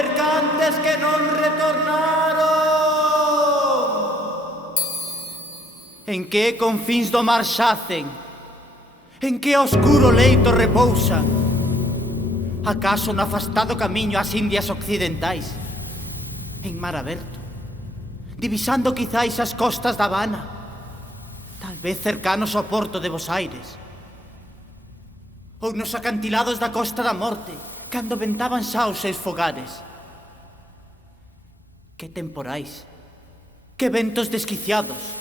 mercantes que non retornaron? En que confins do mar xacen? En que oscuro leito repousan? Acaso no afastado camiño ás Indias occidentais? En mar aberto, divisando quizáis as costas da Habana, tal vez cercanos ao porto de Bos Aires, ou nos acantilados da Costa da Morte, cando ventaban xa os seus fogares. Que temporais, que ventos desquiciados,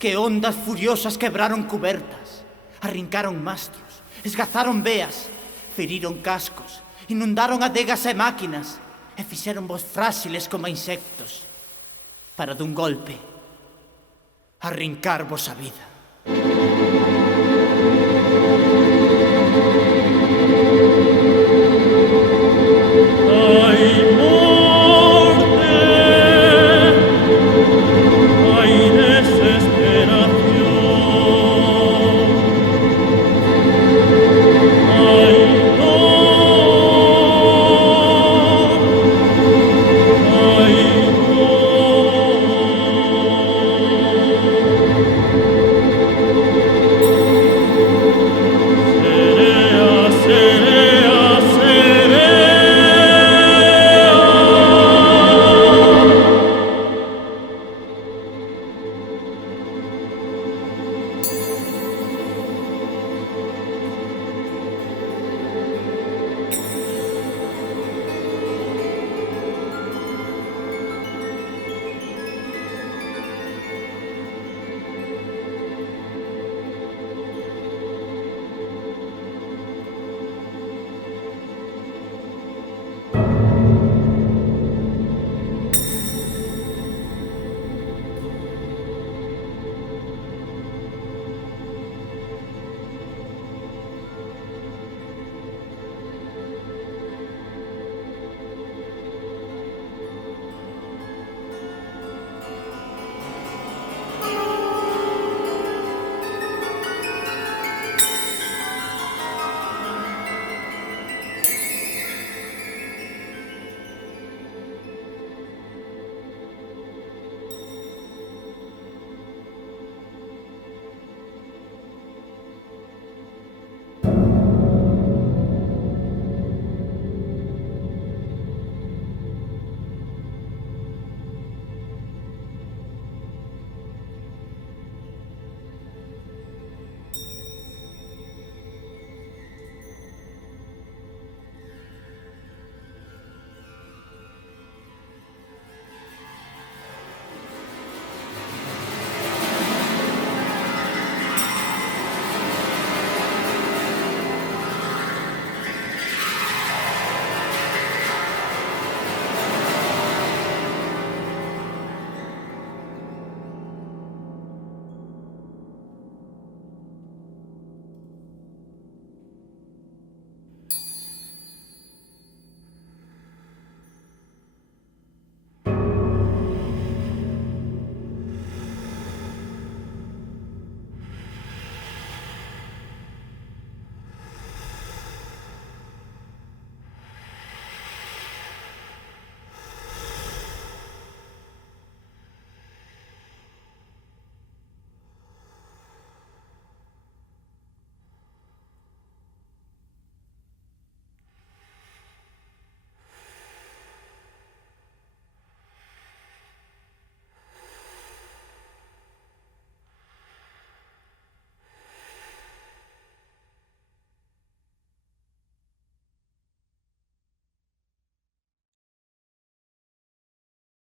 que ondas furiosas quebraron cubertas, arrincaron mastros, esgazaron veas, feriron cascos, inundaron adegas e máquinas, e fixeron vos fráxiles como insectos, para dun golpe arrincarvos a vida.